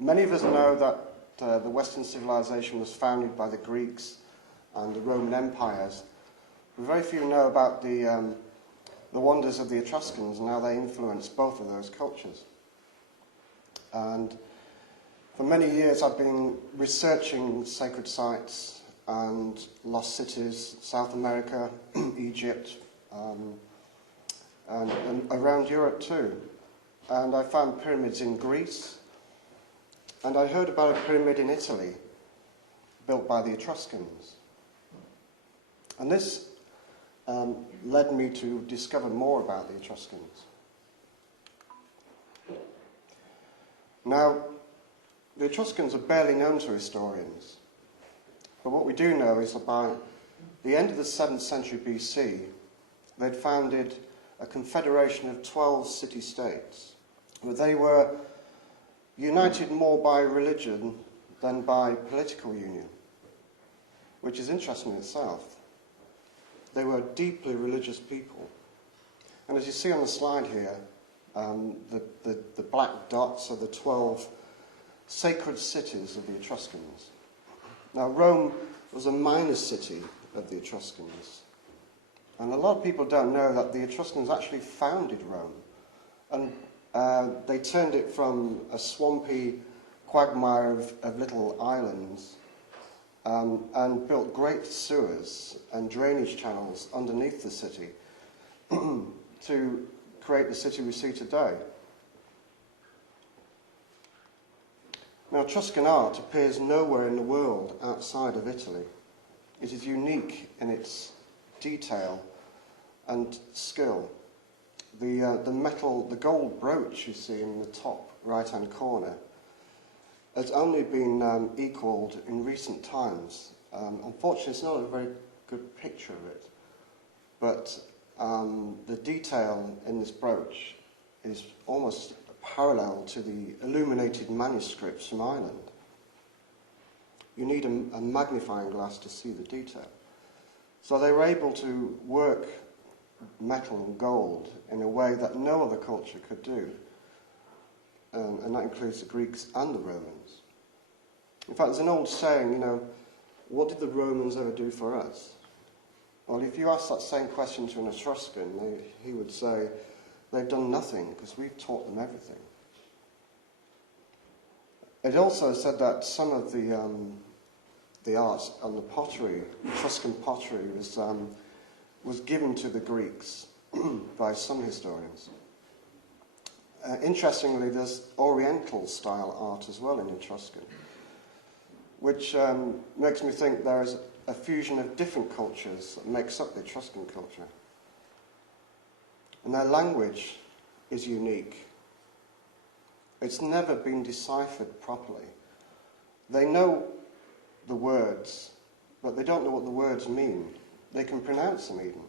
Many of us know that the Western civilization was founded by the Greeks and the Roman empires. But very few know about the wonders of the Etruscans and how they influenced both of those cultures. And for many years I've been researching sacred sites and lost cities, South America, Egypt, and around Europe too. And I found pyramids in Greece, and I heard about a pyramid in Italy built by the Etruscans. And this led me to discover more about the Etruscans. Now, the Etruscans are barely known to historians, but what we do know is that by the end of the 7th century BC, they'd founded a confederation of 12 city-states, where they were united more by religion than by political union, which is interesting in itself. They were deeply religious people. And as you see on the slide here, the black dots are the 12 sacred cities of the Etruscans. Now, Rome was a minor city of the Etruscans. And a lot of people don't know that the Etruscans actually founded Rome. And they turned it from a swampy quagmire of little islands and built great sewers and drainage channels underneath the city to create the city we see today. Now, Etruscan art appears nowhere in the world outside of Italy. It is unique in its detail and skill. The gold brooch you see in the top right-hand corner has only been equalled in recent times. Unfortunately, it's not a very good picture of it, but the detail in this brooch is almost parallel to the illuminated manuscripts from Ireland. You need a magnifying glass to see the detail. So they were able to work metal and gold in a way that no other culture could do, and that includes the Greeks and the Romans. In fact, there's an old saying, what did the Romans ever do for us? Well, if you ask that same question to an Etruscan, he would say, they've done nothing because we've taught them everything. It also said that some of the art on the pottery, Etruscan pottery, was given to the Greeks by some historians. Interestingly, there's Oriental style art as well in Etruscan, which makes me think there is a fusion of different cultures that makes up the Etruscan culture. And their language is unique. It's never been deciphered properly. They know the words, but they don't know what the words mean. They can pronounce them even.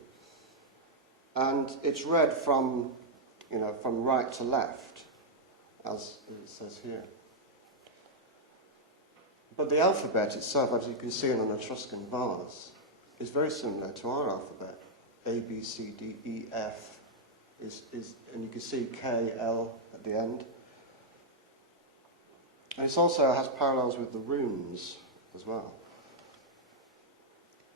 And it's read from right to left, as it says here. But the alphabet itself, as you can see in an Etruscan vase, is very similar to our alphabet. A, B, C, D, E, F, and you can see K, L at the end. And it also has parallels with the runes as well.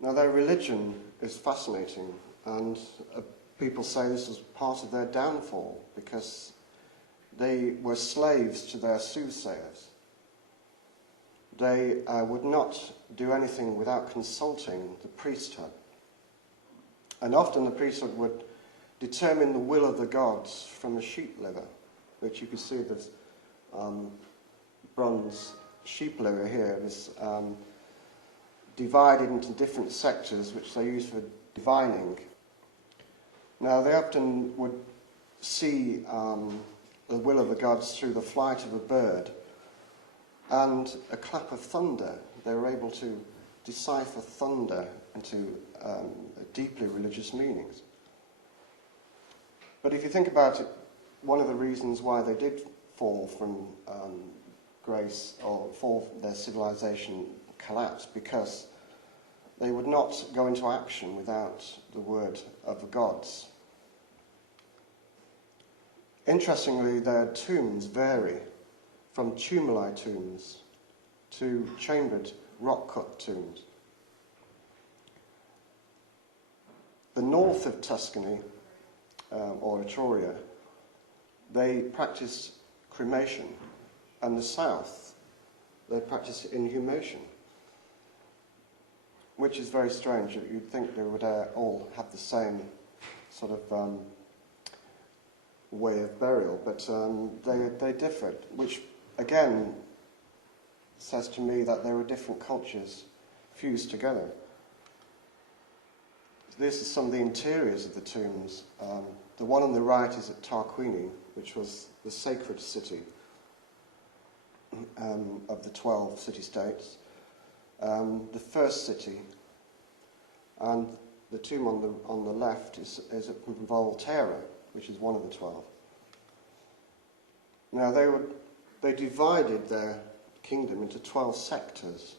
Now, their religion is fascinating, and people say this was part of their downfall because they were slaves to their soothsayers. They would not do anything without consulting the priesthood. And often the priesthood would determine the will of the gods from the sheep liver, which you can see this bronze sheep liver here is divided into different sectors which they use for divining. Now, they often would see the will of the gods through the flight of a bird and a clap of thunder. They were able to decipher thunder into deeply religious meanings. But if you think about it, one of the reasons why they did fall from grace, or their civilization collapsed, because they would not go into action without the word of the gods. Interestingly, their tombs vary from tumuli tombs to chambered rock-cut tombs. The north of Tuscany, or Etruria, they practiced cremation, and the south, they practiced inhumation, which is very strange. You'd think they would all have the same sort of way of burial, but they differed, which again says to me that there were different cultures fused together. This is some of the interiors of the tombs. The one on the right is at Tarquini, which was the sacred city of the 12 city-states. The first city, and the tomb on the left is at Volterra, which is one of the 12. Now they divided their kingdom into 12 sectors,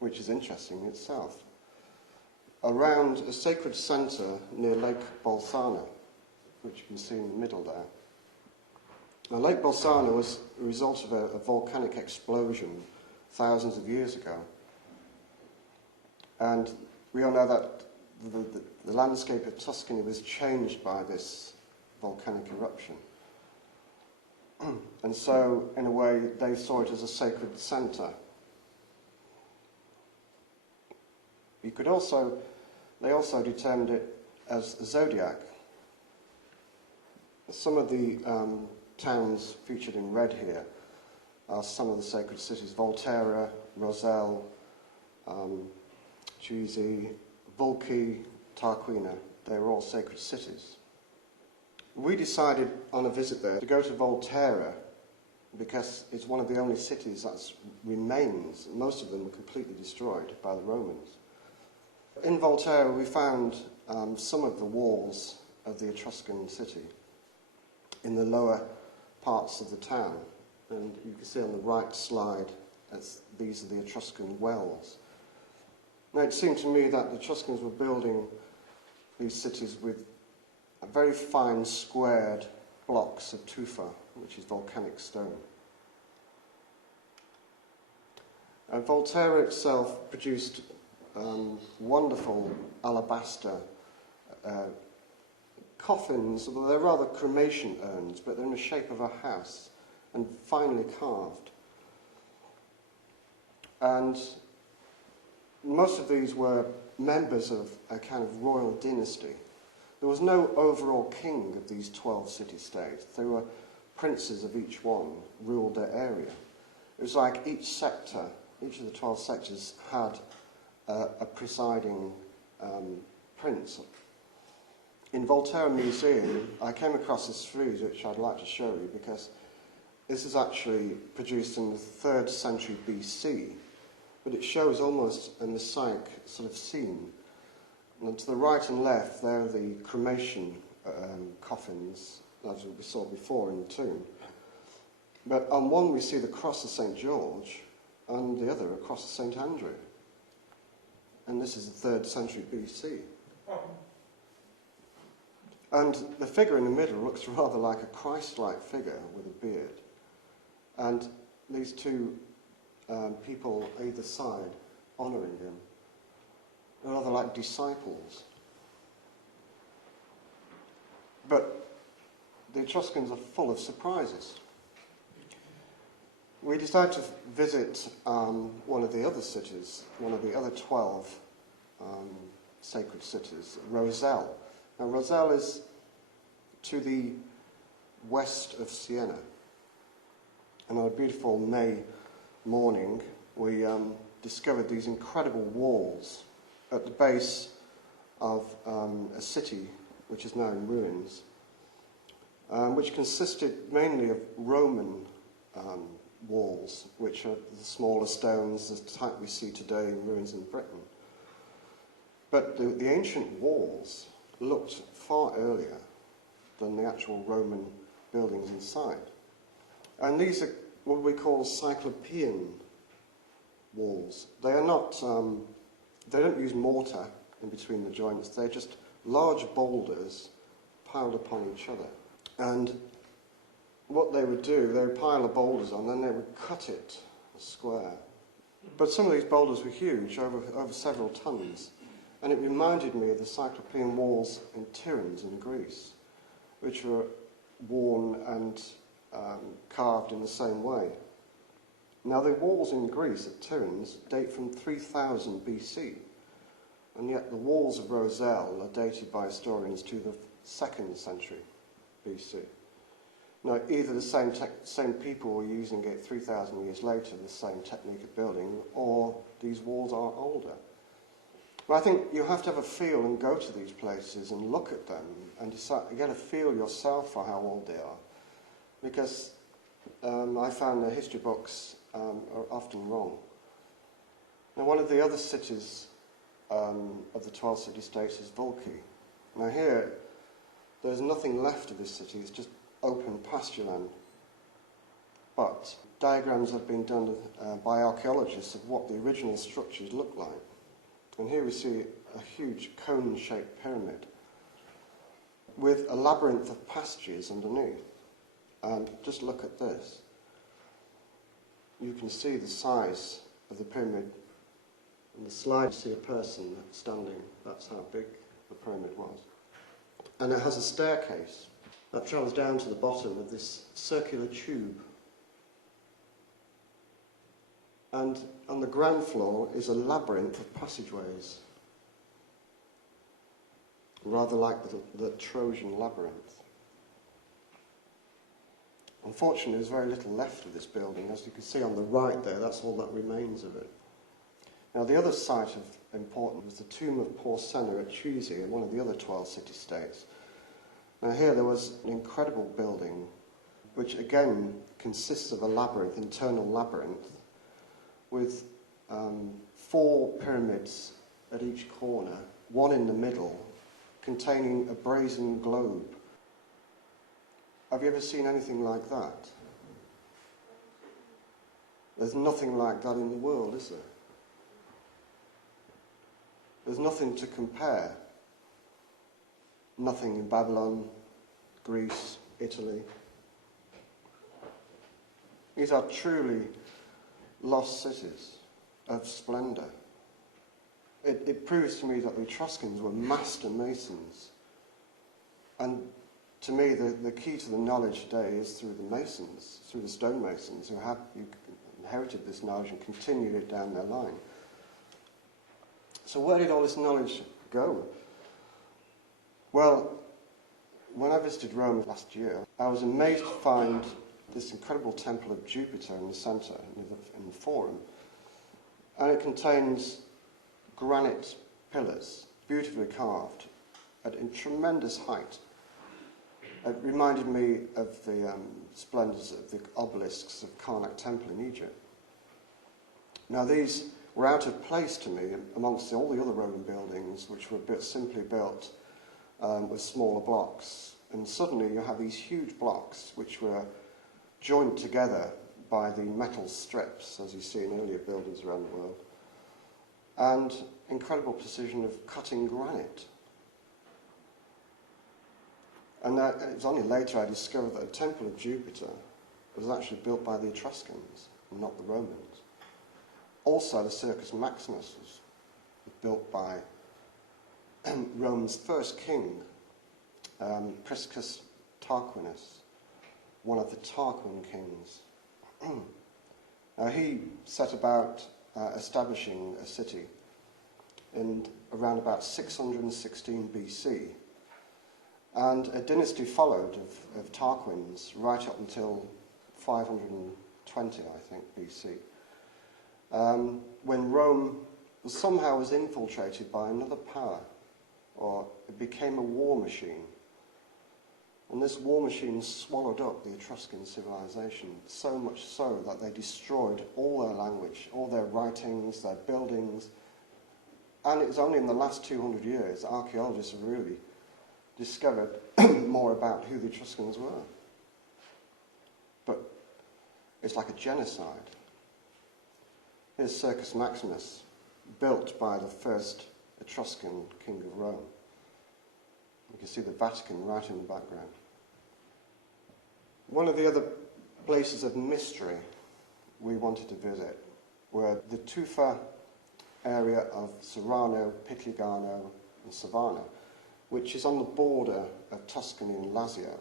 which is interesting in itself, around a sacred centre near Lake Bolsana, which you can see in the middle there. Now, Lake Bolsana was a result of a volcanic explosion thousands of years ago. And we all know that the landscape of Tuscany was changed by this volcanic eruption. And so, in a way, they saw it as a sacred centre. They also determined it as a zodiac. Some of the towns featured in red here are some of the sacred cities: Volterra, Roselle, Chiusi, Vulci, Tarquina. They were all sacred cities. We decided on a visit there to go to Volterra because it's one of the only cities that remains. Most of them were completely destroyed by the Romans. In Volterra we found some of the walls of the Etruscan city in the lower parts of the town. And you can see on the right slide, these are the Etruscan wells. Now it seemed to me that the Etruscans were building these cities with very fine squared blocks of tufa, which is volcanic stone. And Volterra itself produced wonderful alabaster coffins. Well, they're rather cremation urns, but they're in the shape of a house and finely carved. And most of these were members of a kind of royal dynasty. There was no overall king of these 12 city-states. There were princes of each one ruled their area. It was like each sector, each of the 12 sectors had a presiding prince. In Volterra Museum, I came across this frieze which I'd like to show you, because this is actually produced in the 3rd century BC, but it shows almost a Messianic sort of scene. And to the right and left, there are the cremation coffins, as we saw before in the tomb. But on one we see the cross of St. George, and the other a cross of St. Andrew. And this is the 3rd century BC. And the figure in the middle looks rather like a Christ-like figure with a beard. And these two people either side honouring him, rather like disciples. But the Etruscans are full of surprises. We decided to visit one of the other cities, one of the other 12 sacred cities, Roselle. Now, Roselle is to the west of Siena. And on a beautiful May morning, we discovered these incredible walls at the base of a city which is now in ruins, which consisted mainly of Roman walls, which are the smaller stones, the type we see today in ruins in Britain. But the ancient walls looked far earlier than the actual Roman buildings inside. And these are what we call cyclopean walls. They are not, they don't use mortar in between the joints, they're just large boulders piled upon each other. And what they would do, they would pile the boulders on, then they would cut it a square. But some of these boulders were huge, over several tons, and it reminded me of the Cyclopean walls in Tiryns in Greece, which were worn and carved in the same way. Now, the walls in Greece at Tiryns date from 3000 BC, and yet the walls of Roselle are dated by historians to the 2nd century BC. Now, either the same people were using it 3,000 years later, the same technique of building, or these walls are older. But I think you have to have a feel and go to these places and look at them and decide, you get a feel yourself for how old they are. Because I found the history books are often wrong. Now, one of the other cities of the 12 city-states is Biltcliffe. Now here, there's nothing left of this city, it's just open pasture land. But diagrams have been done by archaeologists of what the original structures look like. And here we see a huge cone-shaped pyramid with a labyrinth of pastures underneath. And just look at this. You can see the size of the pyramid. In the slide, you see a person standing. That's how big the pyramid was. And it has a staircase that travels down to the bottom of this circular tube. And on the ground floor is a labyrinth of passageways, rather like the Trojan labyrinth. Unfortunately, there's very little left of this building. As you can see on the right there, that's all that remains of it. Now, the other site of importance was the tomb of Porsenna at Chiusi, in one of the other 12 city-states. Now, here there was an incredible building, which again consists of a labyrinth, internal labyrinth, with 4 pyramids at each corner, one in the middle, containing a brazen globe. Have you ever seen anything like that? There's nothing like that in the world, is there? There's nothing to compare. Nothing in Babylon, Greece, Italy. These are truly lost cities of splendour. It proves to me that the Etruscans were master masons. And to me, the key to the knowledge today is through the masons, through the stonemasons who have inherited this knowledge and continued it down their line. So where did all this knowledge go? Well, when I visited Rome last year, I was amazed to find this incredible temple of Jupiter in the centre, in the forum. And it contains granite pillars, beautifully carved, in tremendous height. It reminded me of the splendours of the obelisks of Karnak Temple in Egypt. Now, these were out of place to me amongst all the other Roman buildings, which were simply built with smaller blocks. And suddenly you have these huge blocks which were joined together by the metal strips, as you see in earlier buildings around the world, and incredible precision of cutting granite. And it was only later I discovered that the Temple of Jupiter was actually built by the Etruscans, and not the Romans. Also, the Circus Maximus was built by Rome's first king, Priscus Tarquinius, one of the Tarquin kings. Now, he set about establishing a city in around about 616 BC. And a dynasty followed of Tarquins right up until 520, I think, BC, when Rome somehow was infiltrated by another power, or it became a war machine. And this war machine swallowed up the Etruscan civilization, so much so that they destroyed all their language, all their writings, their buildings. And it was only in the last 200 years that archaeologists have really discovered more about who the Etruscans were. But it's like a genocide. Here's Circus Maximus, built by the first Etruscan king of Rome. You can see the Vatican right in the background. One of the other places of mystery we wanted to visit were the Tufa area of Serrano, Pitigliano and Savana, which is on the border of Tuscany and Lazio.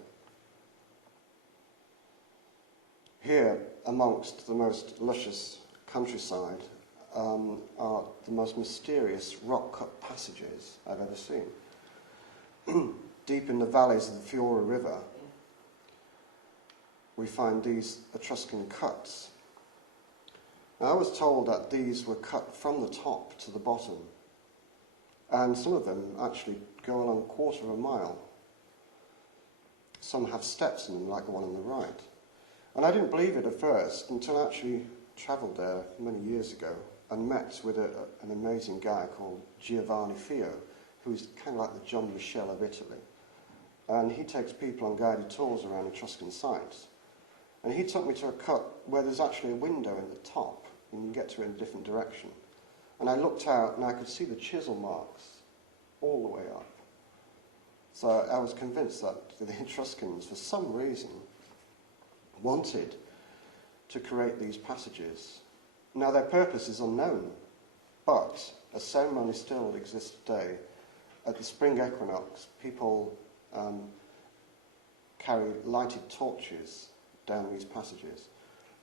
Here, amongst the most luscious countryside, are the most mysterious rock-cut passages I've ever seen. Deep in the valleys of the Fiora River, we find these Etruscan cuts. Now, I was told that these were cut from the top to the bottom, and some of them actually go along a quarter of a mile. Some have steps in them, like the one on the right. And I didn't believe it at first until I actually travelled there many years ago and met with an amazing guy called Giovanni Fio, who's kind of like the John Michel of Italy. And he takes people on guided tours around Etruscan sites. And he took me to a cut where there's actually a window in the top, and you can get to it in a different direction. And I looked out and I could see the chisel marks all the way up. So I was convinced that the Etruscans, for some reason, wanted to create these passages. Now, their purpose is unknown, but a ceremony still exists today. At the spring equinox, people carry lighted torches down these passages,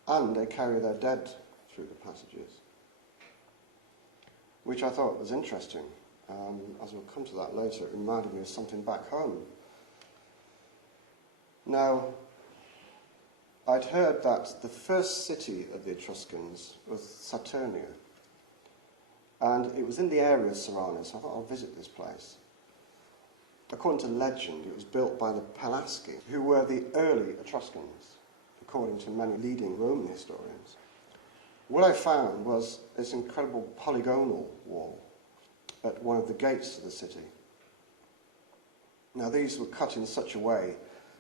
and they carry their dead through the passages, which I thought was interesting. As we'll come to that later, it reminded me of something back home. Now, I'd heard that the first city of the Etruscans was Saturnia, and it was in the area of Serrano, so I thought I'll visit this place. According to legend, it was built by the Pelasgi, who were the early Etruscans, according to many leading Roman historians. What I found was this incredible polygonal wall at one of the gates of the city. Now, these were cut in such a way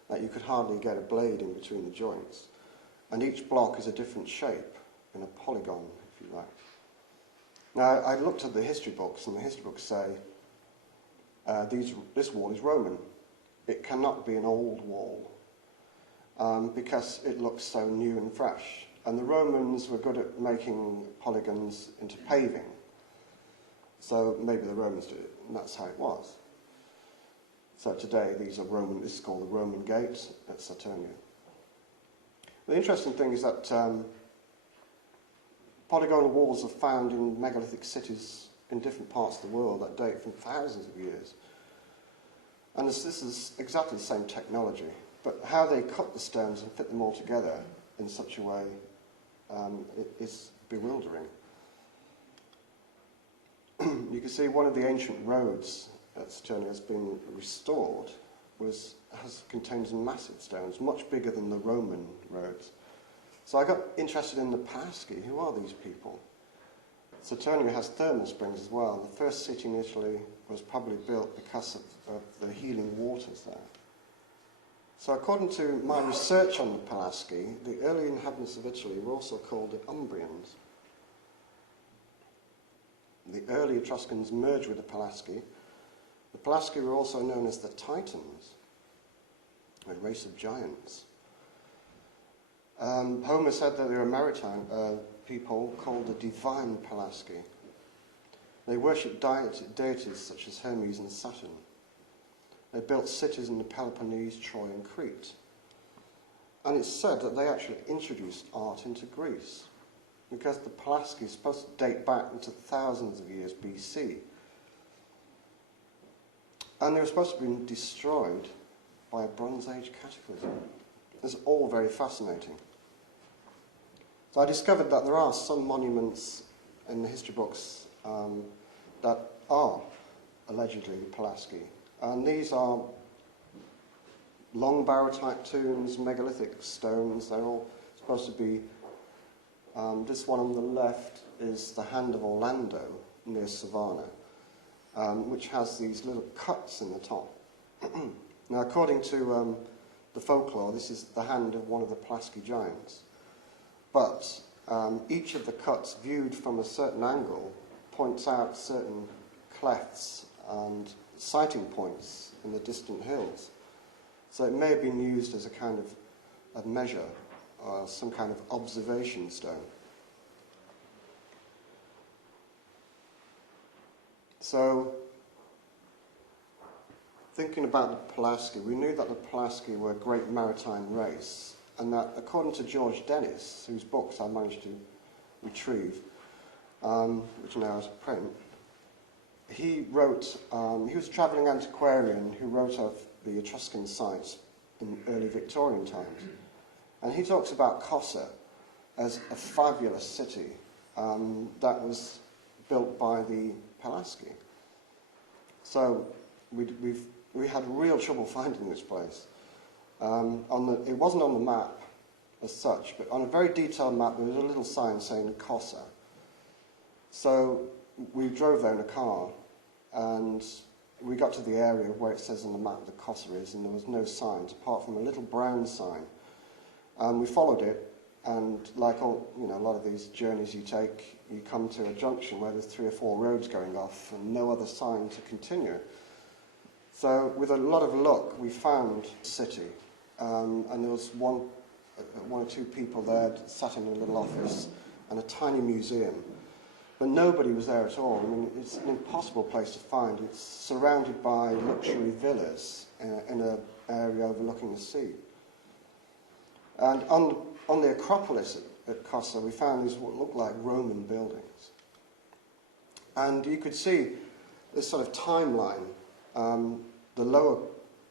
that you could hardly get a blade in between the joints, and each block is a different shape, in a polygon, if you like. Now, I looked at the history books, and the history books say this wall is Roman. It cannot be an old wall, because it looks so new and fresh. And the Romans were good at making polygons into paving, so maybe the Romans did it, and that's how it was. So today, these are Roman. This is called the Roman Gate at Saturnia. The interesting thing is that polygonal walls are found in megalithic cities in different parts of the world that date from thousands of years. And this is exactly the same technology, but how they cut the stones and fit them all together in such a way is bewildering. You can see one of the ancient roads at Saturnia has been restored, contains massive stones, much bigger than the Roman roads. So I got interested in the Pelasgi. Who are these people? Saturnia has thermal springs as well. The first city in Italy was probably built because of the healing waters there. So according to my research on the Pelasgi, the early inhabitants of Italy were also called the Umbrians. The early Etruscans merged with the Pelasgi. The Pelasgi were also known as the Titans, a race of giants. Homer said that they were maritime people called the divine Pelasgi. They worshipped deities such as Hermes and Saturn. They built cities in the Peloponnese, Troy and Crete. And it's said that they actually introduced art into Greece, because the Pelasgi is supposed to date back into thousands of years BC. And they were supposed to have been destroyed by a Bronze Age cataclysm. It's all very fascinating. So I discovered that there are some monuments in the history books that are allegedly Pelasgi. And these are long barrow-type tombs, megalithic stones. They're all supposed to be... this one on the left is the Hand of Orlando near Savannah, which has these little cuts in the top. Now, according to the folklore, this is the hand of one of the Pelasgi giants. But each of the cuts, viewed from a certain angle, points out certain clefts and sighting points in the distant hills. So it may have been used as a kind of a measure or some kind of observation stone. So, thinking about the Pelasgi, we knew that the Pelasgi were a great maritime race, and that according to George Dennis, whose books I managed to retrieve, which now is print, he wrote, he was a travelling antiquarian who wrote of the Etruscan sites in early Victorian times. And he talks about Cossa as a fabulous city that was built by the Pelasgi. So we had real trouble finding this place. It wasn't on the map as such, but on a very detailed map there was a little sign saying Cossa. So we drove there in a car, and we got to the area where it says on the map the Cossa is, and there was no signs apart from a little brown sign. We followed it, and like all, a lot of these journeys you take, you come to a junction where there's 3 or 4 roads going off and no other sign to continue. So with a lot of luck, we found the city, and there was one or two people there sat in a little office and a tiny museum. But nobody was there at all. I mean, it's an impossible place to find. It's surrounded by luxury villas in an area overlooking the sea. And on the Acropolis at Cossa, we found these what looked like Roman buildings. And you could see this sort of timeline. The lower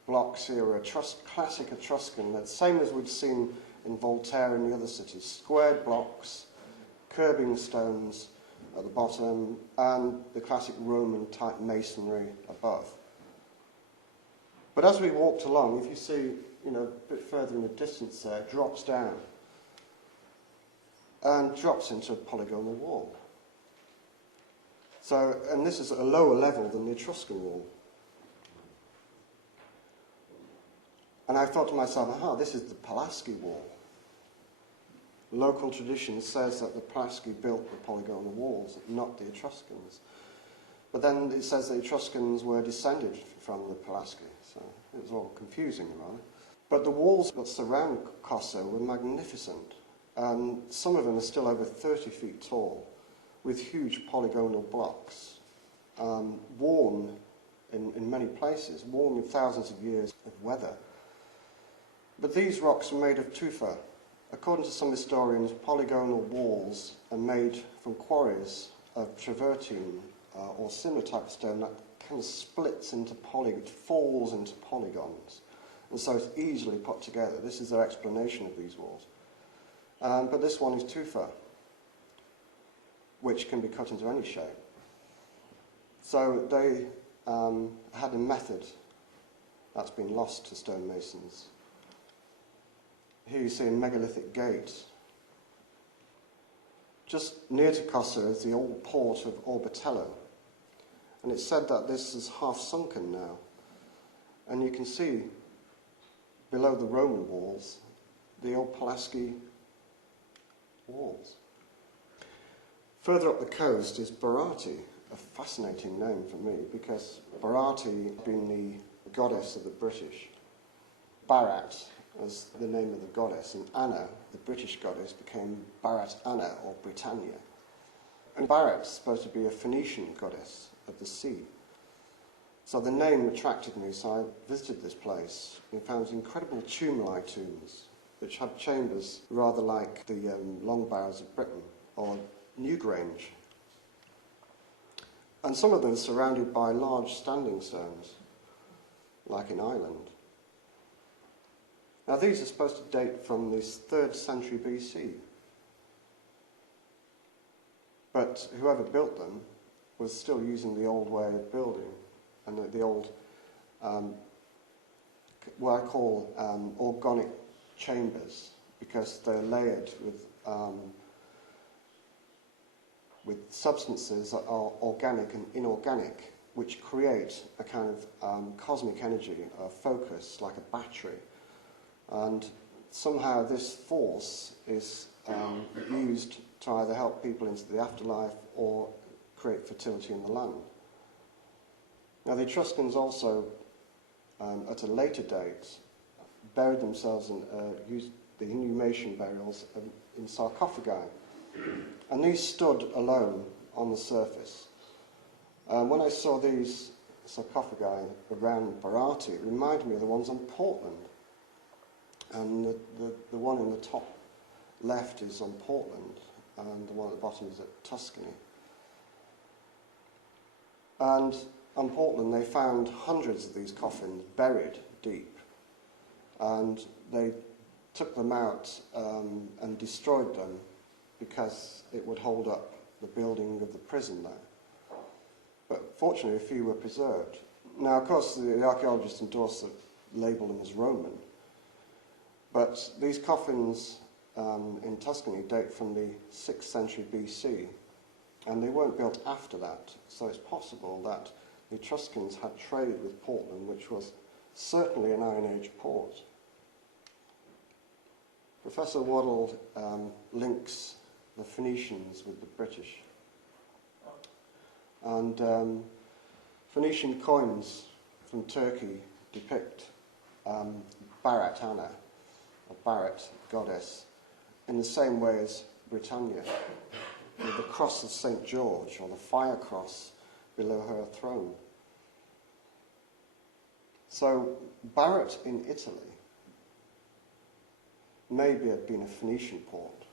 blocks here are classic Etruscan, the same as we'd seen in Voltaire and the other cities. Squared blocks, curbing stones at the bottom, and the classic Roman-type masonry above. But as we walked along, if you see, a bit further in the distance there, it drops down and drops into a polygonal wall. So, and this is at a lower level than the Etruscan wall. And I thought to myself, this is the Pelasgi wall. Local tradition says that the Pelasgi built the polygonal walls, not the Etruscans. But then it says the Etruscans were descended from the Pelasgi, so it was all confusing about it. But the walls that surround Cossa were magnificent, and some of them are still over 30 feet tall, with huge polygonal blocks, worn in many places, worn with thousands of years of weather. But these rocks are made of tufa. According to some historians, polygonal walls are made from quarries of travertine or similar type of stone that kind of splits into falls into polygons. And so it's easily put together. This is their explanation of these walls. But this one is tufa, which can be cut into any shape. So they had a method that's been lost to stonemasons. Here you see a megalithic gate. Just near to Cossa is the old port of Orbitello, and it's said that this is half sunken now. And you can see below the Roman walls the old Pelasgi walls. Further up the coast is Barati, a fascinating name for me, because Barati had been the goddess of the British. Barat as the name of the goddess, and Anna, the British goddess, became Barat Anna, or Britannia. And Barat's supposed to be a Phoenician goddess of the sea. So the name attracted me, so I visited this place and found incredible tomb-like tombs, which had chambers rather like the Long Barrows of Britain, or Newgrange. And some of them surrounded by large standing stones, like in Ireland. Now these are supposed to date from the 3rd century BC. But whoever built them was still using the old way of building, and the old, what I call organic chambers, because they're layered with substances that are organic and inorganic, which create a kind of cosmic energy, a focus, like a battery. And somehow this force is used to either help people into the afterlife or create fertility in the land. Now the Etruscans also, at a later date, buried themselves and used the inhumation burials in sarcophagi. And these stood alone on the surface. When I saw these sarcophagi around Barati, it reminded me of the ones on Portland. And the one in the top left is on Portland, and the one at the bottom is at Tuscany. And on Portland, they found hundreds of these coffins buried deep. And they took them out and destroyed them because it would hold up the building of the prison there. But fortunately, a few were preserved. Now, of course, the archaeologists endorse the label them as Roman. But these coffins in Tuscany date from the 6th century BC, and they weren't built after that. So it's possible that the Etruscans had trade with Portland, which was certainly an Iron Age port. Professor Waddell links the Phoenicians with the British. And Phoenician coins from Turkey depict Barat Anna, or Barat goddess, in the same way as Britannia, with the cross of St. George, or the fire cross, below her throne. So Barat in Italy maybe had been a Phoenician port,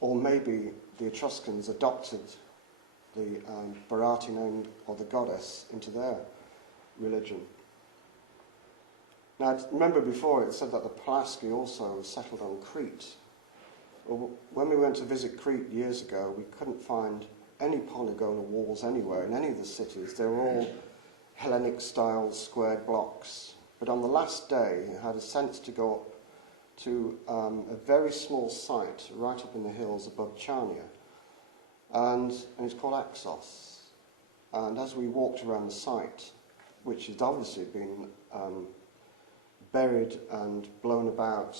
or maybe the Etruscans adopted the Barati name, or the goddess, into their religion. Now, remember before it said that the Pelasgi also settled on Crete. Well, when we went to visit Crete years ago, we couldn't find any polygonal walls anywhere in any of the cities. They were all Hellenic-style squared blocks. But on the last day, I had a sense to go up to a very small site right up in the hills above Charnia. And it's called Axos. And as we walked around the site, which had obviously been buried and blown about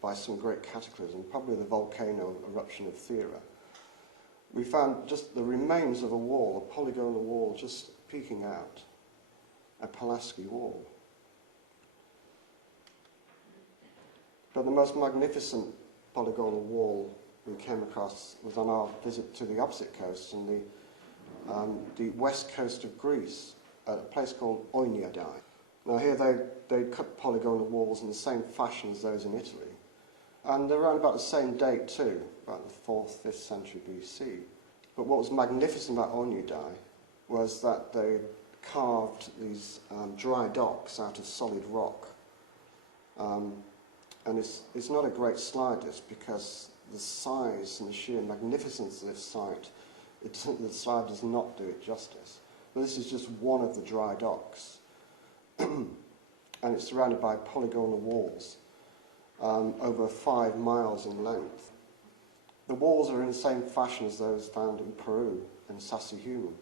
by some great cataclysm, probably the volcano eruption of Thera, we found just the remains of a wall, a polygonal wall, just peeking out, a Pelasgi wall. But the most magnificent polygonal wall we came across was on our visit to the opposite coast, on the west coast of Greece, at a place called Oiniadai. Now here they cut polygonal walls in the same fashion as those in Italy. And they're around about the same date too, about the 4th, 5th century BC. But what was magnificent about Oiniadai was that they carved these dry docks out of solid rock. And it's not a great slide, this, because the size and the sheer magnificence of this site, the slide does not do it justice. But this is just one of the dry docks. And it's surrounded by polygonal walls over 5 miles in length. The walls are in the same fashion as those found in Peru and Sacsayhuaman.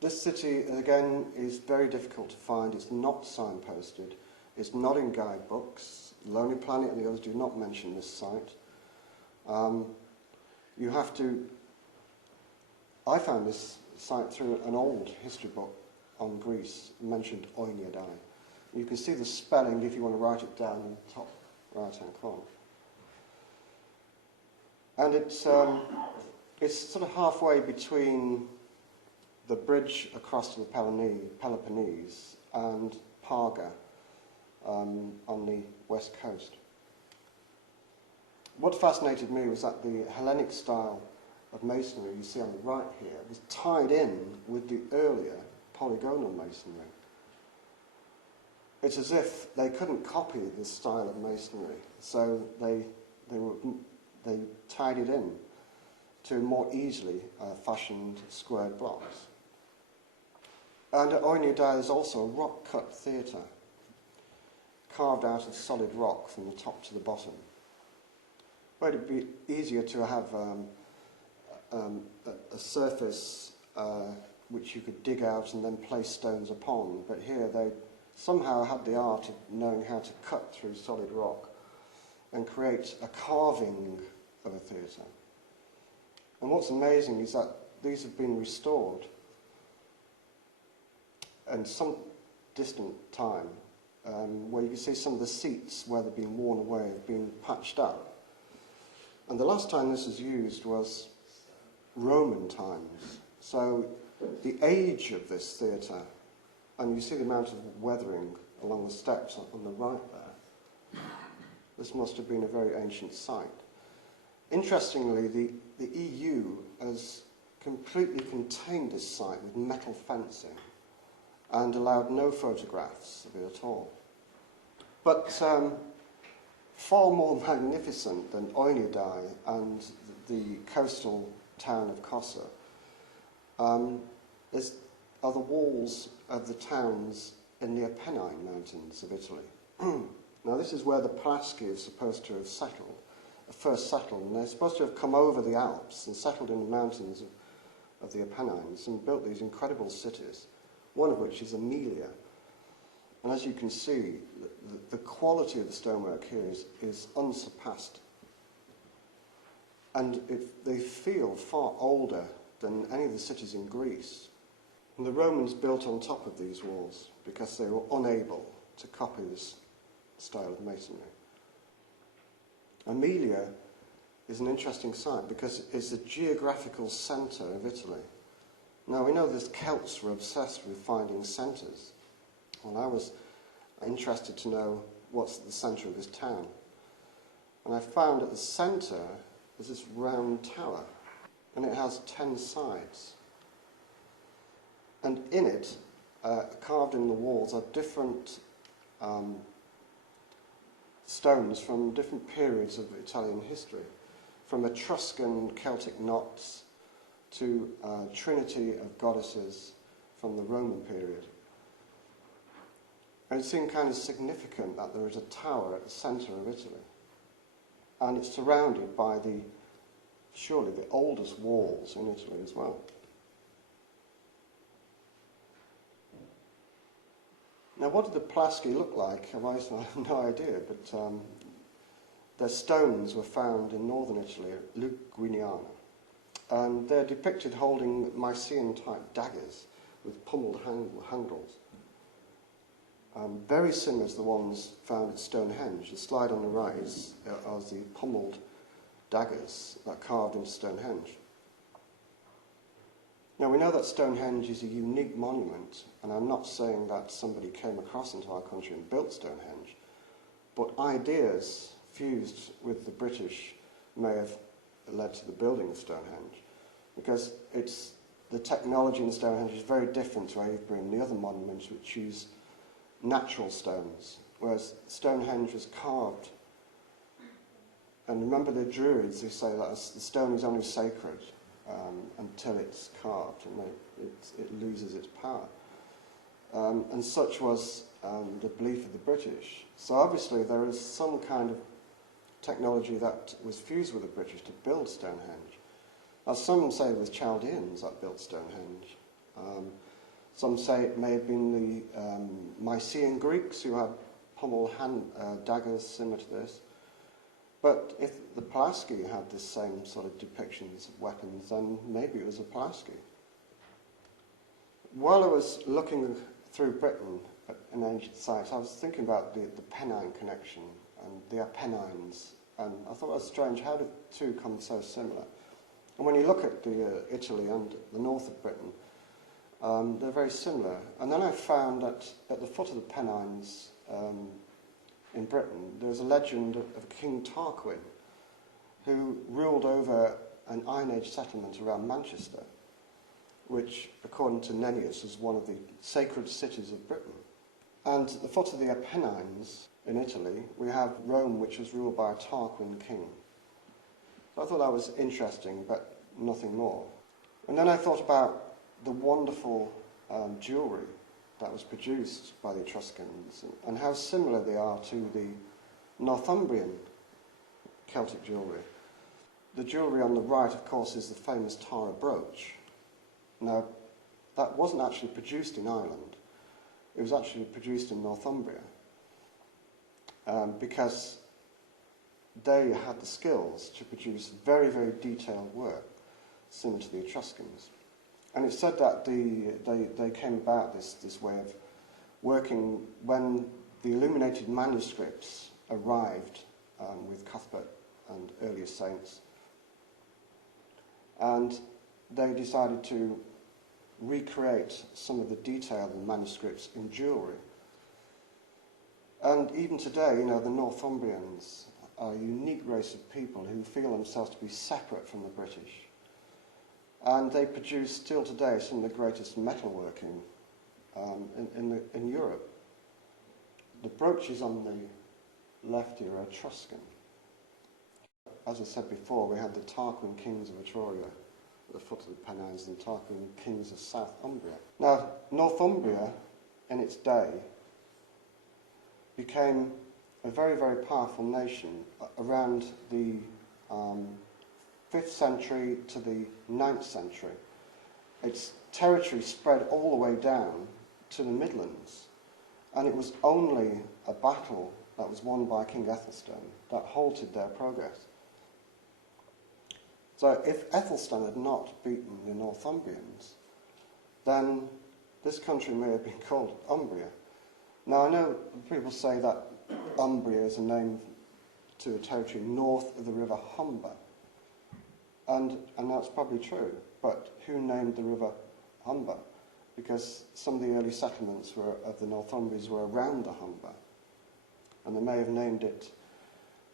This city, again, is very difficult to find. It's not signposted. It's not in guidebooks. Lonely Planet and the others do not mention this site. You have to... I found this site through an old history book on Greece, mentioned Oiniadai. You can see the spelling if you want to write it down in the top right-hand corner. And it's sort of halfway between the bridge across to the Peloponnese and Parga on the west coast. What fascinated me was that the Hellenic style of masonry you see on the right here was tied in with the earlier polygonal masonry. It's as if they couldn't copy this style of masonry, so they tied it in to more easily fashioned squared blocks. And at Oiniadai is also a rock-cut theatre, carved out of solid rock from the top to the bottom. Well, it'd be easier to have a surface which you could dig out and then place stones upon, but here they somehow had the art of knowing how to cut through solid rock and create a carving of a theatre. And what's amazing is that these have been restored in some distant time where you can see some of the seats where they've been worn away have been patched up. And the last time this was used was Roman times. So the age of this theatre, and you see the amount of weathering along the steps on the right there, this must have been a very ancient site. Interestingly, the EU has completely contained this site with metal fencing and allowed no photographs of it at all. But far more magnificent than Oiniadai and the coastal town of Kossa are the walls of the towns in the Apennine Mountains of Italy. Now this is where the Pelasgi is supposed to have first settled, and they're supposed to have come over the Alps and settled in the mountains of the Apennines and built these incredible cities, one of which is Aemilia. And as you can see, the quality of the stonework here is unsurpassed. And they feel far older than any of the cities in Greece. And the Romans built on top of these walls because they were unable to copy this style of masonry. Aemilia is an interesting site because it's the geographical centre of Italy. Now we know the Celts were obsessed with finding centres. Well, I was interested to know what's at the centre of this town. And I found at the centre is this round tower, and it has 10 sides. And in it, carved in the walls, are different stones from different periods of Italian history, from Etruscan Celtic knots to Trinity of goddesses from the Roman period. And it seemed kind of significant that there is a tower at the centre of Italy. And it's surrounded by surely the oldest walls in Italy as well. Now, what did the Pelasgi look like? I have no idea, but their stones were found in northern Italy, at Lugdunum, and they're depicted holding Mycenaean-type daggers with pummeled handles, very similar to the ones found at Stonehenge. The slide on the right are the pummeled daggers that are carved into Stonehenge. Now, we know that Stonehenge is a unique monument, and I'm not saying that somebody came across into our country and built Stonehenge, but ideas fused with the British may have led to the building of Stonehenge, because the technology in Stonehenge is very different to Avebury and the other monuments which use natural stones, whereas Stonehenge was carved. And remember the Druids, they say that the stone is only sacred until it's carved, and it loses its power. And such was the belief of the British. So obviously there is some kind of technology that was fused with the British to build Stonehenge. As some say it was Chaldeans that built Stonehenge. Some say it may have been the Mycenaean Greeks who had pommel daggers similar to this. But if the Pelasgi had this same sort of depictions of weapons, then maybe it was a Pelasgi. While I was looking through Britain in ancient sites, I was thinking about the Pennine connection and the Apennines, and I thought it was strange, how did the two come so similar? And when you look at Italy and the north of Britain, they're very similar. And then I found that at the foot of the Pennines in Britain, there's a legend of King Tarquin, who ruled over an Iron Age settlement around Manchester, which, according to Nennius, was one of the sacred cities of Britain. And at the foot of the Apennines in Italy, we have Rome, which was ruled by a Tarquin king. So I thought that was interesting, but nothing more. And then I thought about the wonderful jewellery that was produced by the Etruscans and how similar they are to the Northumbrian Celtic jewellery. The jewellery on the right, of course, is the famous Tara brooch. Now, that wasn't actually produced in Ireland. It was actually produced in Northumbria because they had the skills to produce very, very detailed work similar to the Etruscans. And it's said that they came about this way of working when the illuminated manuscripts arrived with Cuthbert and earlier saints, and they decided to recreate some of the detail of the manuscripts in jewellery. And even today, you know, the Northumbrians are a unique race of people who feel themselves to be separate from the British. And they produce, still today, some of the greatest metalworking in Europe. The brooches on the left here are Etruscan. As I said before, we had the Tarquin kings of Etruria at the foot of the Pennines and Tarquin kings of South Umbria. Now, Northumbria, in its day, became a very, very powerful nation around the 5th century to the 9th century. Its territory spread all the way down to the Midlands, and it was only a battle that was won by King Aethelstan that halted their progress. So if Aethelstan had not beaten the Northumbrians, then this country may have been called Umbria. Now, I know people say that Umbria is a name to a territory north of the river Humber, and that's probably true, but who named the river Humber? Because some of the early settlements of the Northumbrians were around the Humber, and they may have named it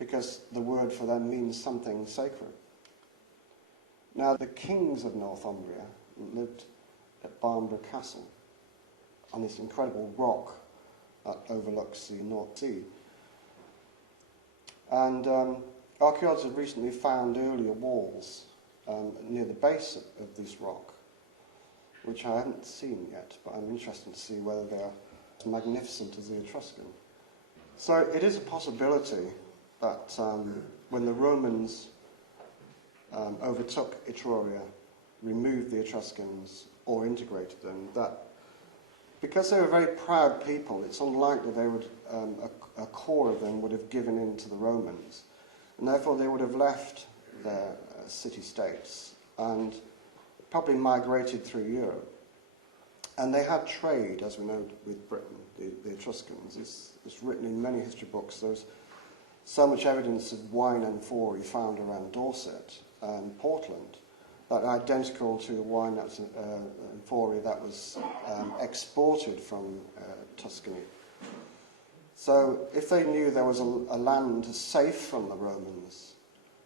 because the word for them means something sacred. Now, the kings of Northumbria lived at Barnborough Castle, on this incredible rock that overlooks the North Sea. And archaeologists have recently found earlier walls near the base of this rock, which I haven't seen yet, but I'm interested to see whether they are as magnificent as the Etruscan. So it is a possibility that when the Romans overtook Etruria, removed the Etruscans, or integrated them, that because they were very proud people, it's unlikely they would, a core of them would have given in to the Romans, and therefore they would have left their city-states and probably migrated through Europe. And they had trade, as we know, with Britain, the Etruscans. It's written in many history books. There's so much evidence of wine amphorae found around Dorset and Portland that are identical to the wine that's amphorae that was exported from Tuscany. So if they knew there was a land safe from the Romans,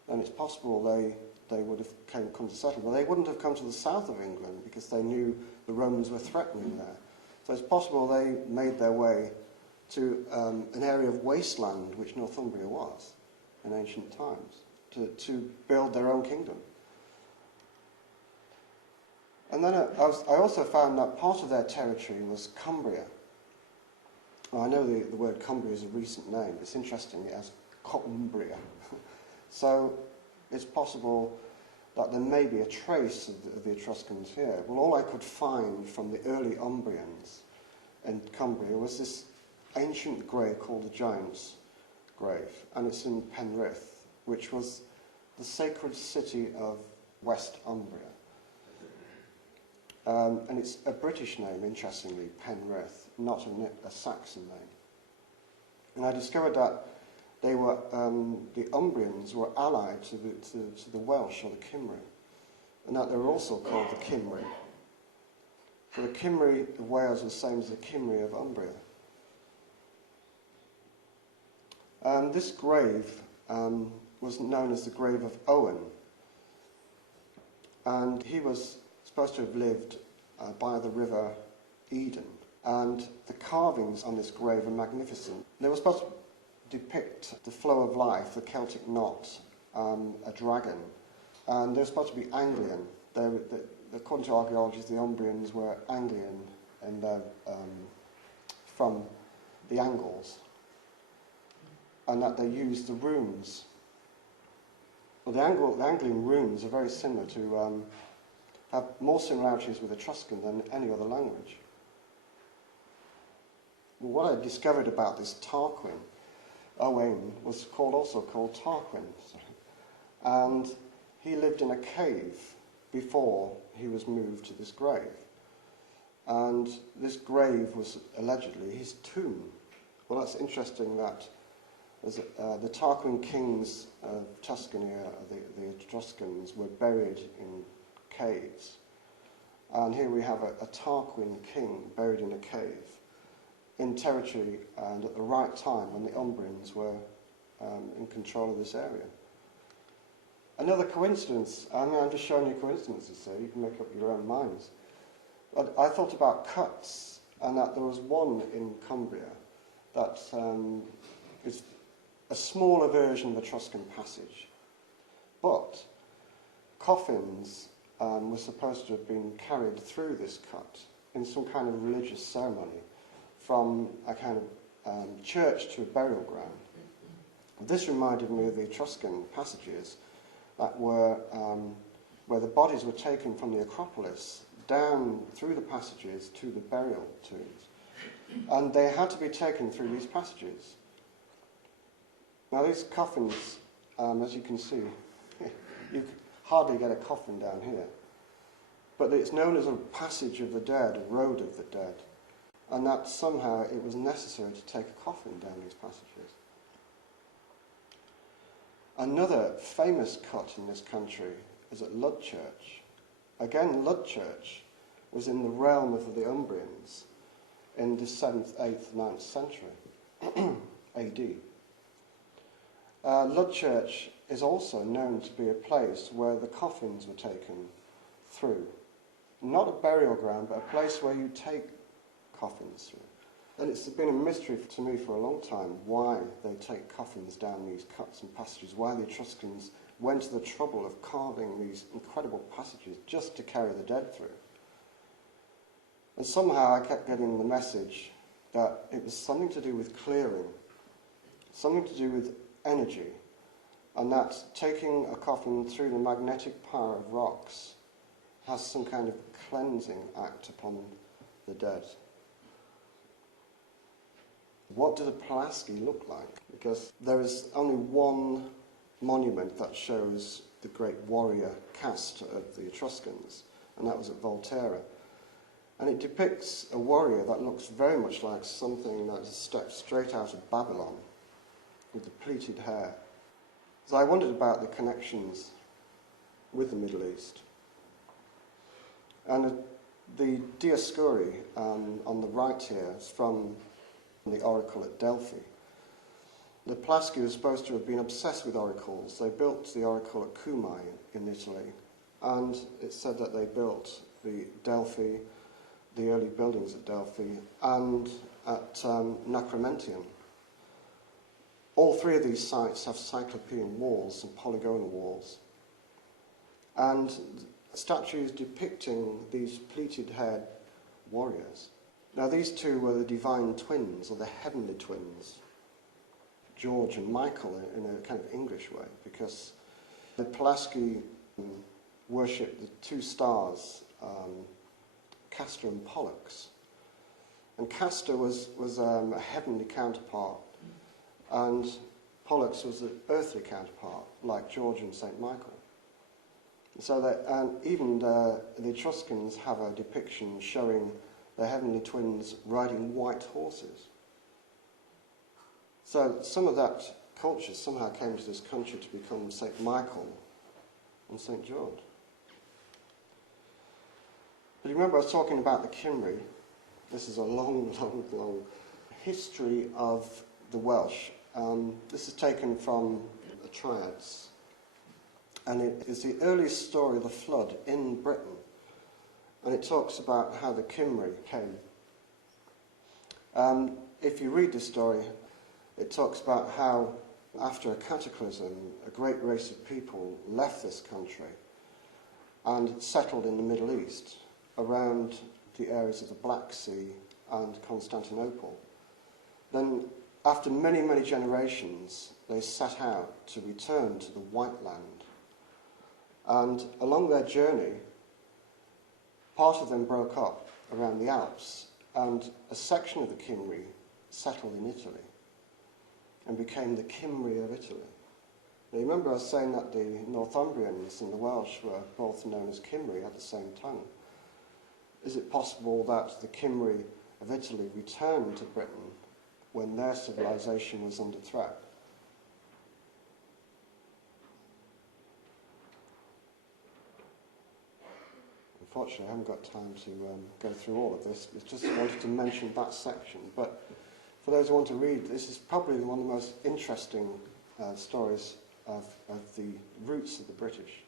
then it's possible they would have come to settle. But they wouldn't have come to the south of England because they knew the Romans were threatening there. So it's possible they made their way to an area of wasteland, which Northumbria was in ancient times, to build their own kingdom. And then I also found that part of their territory was Cumbria. Well, I know the word Cumbria is a recent name. It's interesting, it has Cumbria. So it's possible that there may be a trace of the Etruscans here. Well, all I could find from the early Umbrians in Cumbria was this ancient grave called the Giant's Grave, and it's in Penrith, which was the sacred city of West Umbria. And it's a British name, interestingly, Penrith, not a Saxon name. And I discovered that they were, the Umbrians were allied to the Welsh, or the Cymry, and that they were also called the Cymry. So the Cymry of Wales was the same as the Cymry of Umbria. This grave was known as the grave of Owen, and he was supposed to have lived by the river Eden, and the carvings on this grave are magnificent. They were supposed to depict the flow of life, the Celtic knot, a dragon, and they're supposed to be Anglian. According to archaeologists, the Umbrians were Anglian and from the Angles, and that they used the runes. Well, the Anglian runes are very similar to, have more similarities with Etruscan than any other language. Well, what I discovered about this Tarquin, Owain, was also called Tarquin. And he lived in a cave before he was moved to this grave. And this grave was allegedly his tomb. Well, that's interesting that the Tarquin kings of Tuscany, the Etruscans, were buried in caves. And here we have a Tarquin king buried in a cave in territory and at the right time when the Umbrians were in control of this area. Another coincidence, I'm just showing you coincidences, so you can make up your own minds. But I thought about cuts, and that there was one in Cumbria that is a smaller version of the Etruscan passage. But coffins were supposed to have been carried through this cut in some kind of religious ceremony from a kind of church to a burial ground. This reminded me of the Etruscan passages that were where the bodies were taken from the Acropolis down through the passages to the burial tombs. And they had to be taken through these passages. Now these coffins, as you can see, you hardly get a coffin down here. But it's known as a passage of the dead, a road of the dead. And that somehow it was necessary to take a coffin down these passages. Another famous cut in this country is at Ludchurch. Again, Ludchurch was in the realm of the Umbrians in the 7th, 8th, 9th century AD. Ludchurch is also known to be a place where the coffins were taken through. Not a burial ground, but a place where you take coffins through. And it's been a mystery to me for a long time why they take coffins down these cuts and passages, why the Etruscans went to the trouble of carving these incredible passages just to carry the dead through. And somehow I kept getting the message that it was something to do with clearing, something to do with energy, and that taking a coffin through the magnetic power of rocks has some kind of cleansing act upon the dead. What do the Pelasgi look like? Because there is only one monument that shows the great warrior caste of the Etruscans, and that was at Volterra. And it depicts a warrior that looks very much like something that has stepped straight out of Babylon, with the pleated hair. So I wondered about the connections with the Middle East. And the Dioscuri on the right here is from the oracle at Delphi. The Pelasgi were supposed to have been obsessed with oracles. They built the oracle at Cumae in Italy, and it's said that they built the Delphi, the early buildings at Delphi, and at Nacromentium. All three of these sites have cyclopean walls and polygonal walls, and statues depicting these pleated-haired warriors. Now these two were the divine twins, or the heavenly twins, George and Michael, in a kind of English way, because the Pelasgi worshipped the two stars, Castor and Pollux. And Castor was a heavenly counterpart, and Pollux was an earthly counterpart, like George and St. Michael. So that, and even the Etruscans have a depiction showing the heavenly twins riding white horses. So some of that culture somehow came to this country to become St. Michael and St. George. But you remember I was talking about the Cymry. This is a long, long, long history of the Welsh. This is taken from the Triads. And it is the earliest story of the flood in Britain. And it talks about how the Cymry came. If you read this story, it talks about how, after a cataclysm, a great race of people left this country and settled in the Middle East, around the areas of the Black Sea and Constantinople. Then, after many, many generations, they set out to return to the White Land. And along their journey, part of them broke up around the Alps, and a section of the Cymry settled in Italy and became the Cymry of Italy. Now, you remember I was saying that the Northumbrians and the Welsh were both known as Cymry at the same time. Is it possible that the Cymry of Italy returned to Britain when their civilization was under threat. Unfortunately, I haven't got time to go through all of this. I just wanted to mention that section. But for those who want to read, this is probably one of the most interesting stories of the roots of the British.